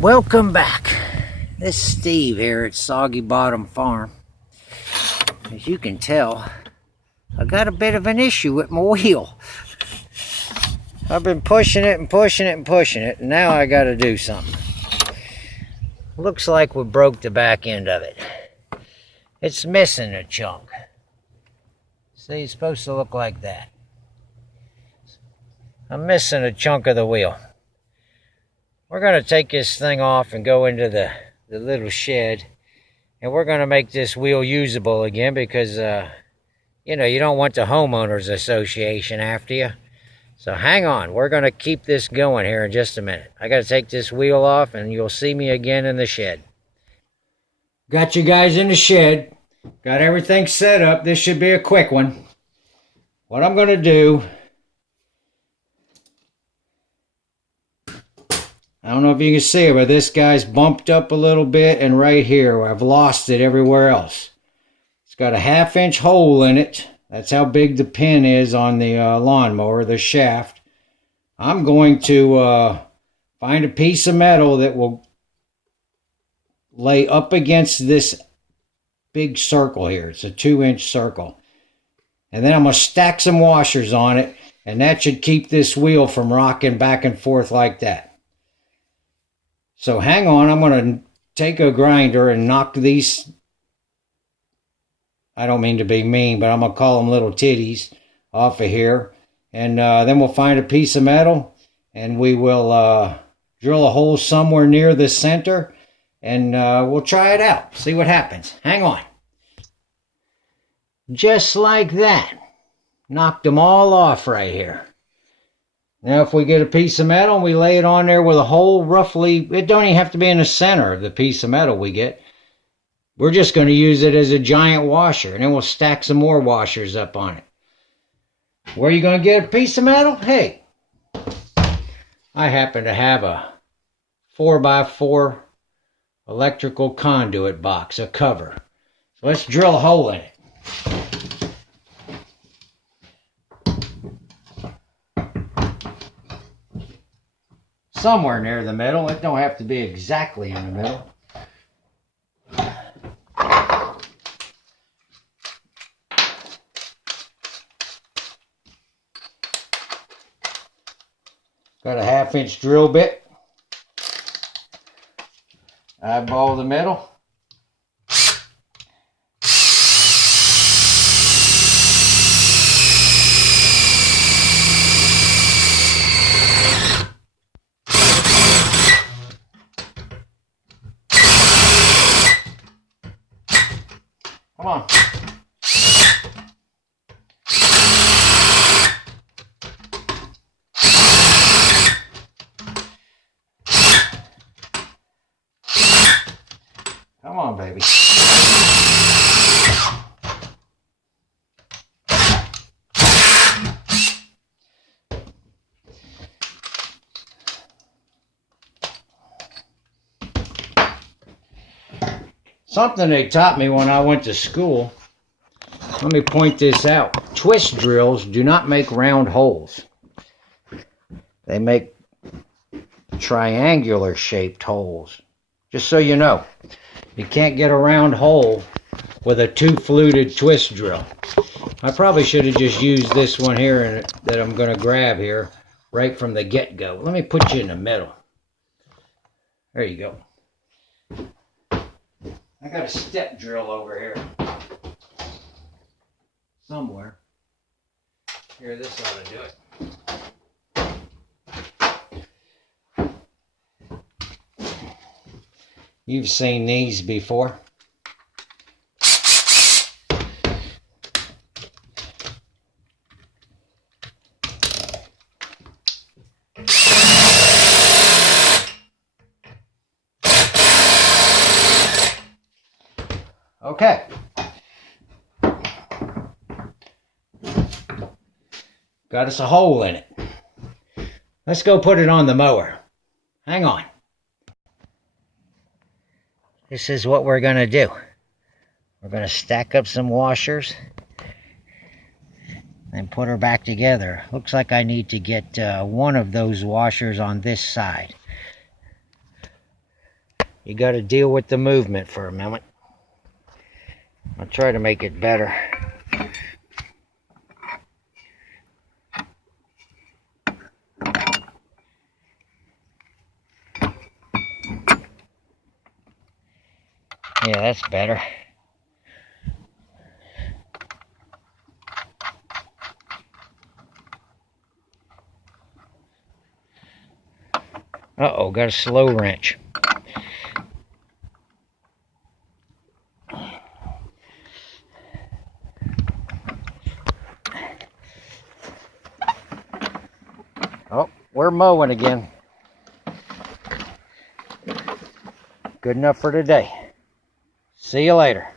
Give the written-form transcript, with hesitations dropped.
Welcome back. This is Steve here at Soggy Bottom Farm. As you can tell, I got a bit of an issue with my wheel. I've been pushing it and pushing it and pushing it, and now I got to do something. Looks like we broke the back end of it. It's missing a chunk. See, it's supposed to look like that. I'm missing a chunk of the wheel. We're going to take this thing off and go into the little shed, and we're going to make this wheel usable again because, you don't want the homeowners association after you. So hang on, we're going to keep this going here in just a minute. I got to take this wheel off, and you'll see me again in the shed. Got you guys in the shed. Got everything set up. This should be a quick one. What I'm going to do, I don't know if you can see it, but this guy's bumped up a little bit, and right here, I've lost it everywhere else. It's got a 1/2-inch hole in it. That's how big the pin is on the lawnmower, the shaft. I'm going to find a piece of metal that will lay up against this big circle here. It's a 2-inch circle. And then I'm going to stack some washers on it, and that should keep this wheel from rocking back and forth like that. So hang on, I'm going to take a grinder and knock these, I don't mean to be mean, but I'm going to call them little titties, off of here. And then we'll find a piece of metal, and we will drill a hole somewhere near the center, and we'll try it out, see what happens. Hang on. Just like that. Knocked them all off right here. Now if we get a piece of metal and we lay it on there with a hole roughly, it don't even have to be in the center of the piece of metal we get. We're just going to use it as a giant washer, and then we'll stack some more washers up on it. Where are you going to get a piece of metal? Hey, I happen to have a 4x4 electrical conduit box, a cover. So let's drill a hole in it. Somewhere near the middle. It don't have to be exactly in the middle. Got a 1/2-inch drill bit. Eyeball the middle. Come on. Come on, baby. Something they taught me when I went to school. Let me point this out. Twist drills do not make round holes. They make triangular shaped holes. Just so you know. You can't get a round hole with a 2-fluted twist drill. I probably should have just used this one here that I'm going to grab here right from the get-go. Let me put you in the middle. There you go. I got a step drill over here. Somewhere. Here, this ought to do it. You've seen these before. Okay. Got us a hole in it. Let's go put it on the mower. Hang on. This is what we're going to do. We're going to stack up some washers and put her back together. Looks like I need to get one of those washers on this side. You got to deal with the movement for a moment. I'll try to make it better. Yeah, that's better. Uh-oh, got a slow wrench. Oh, we're mowing again. Good enough for today. See you later.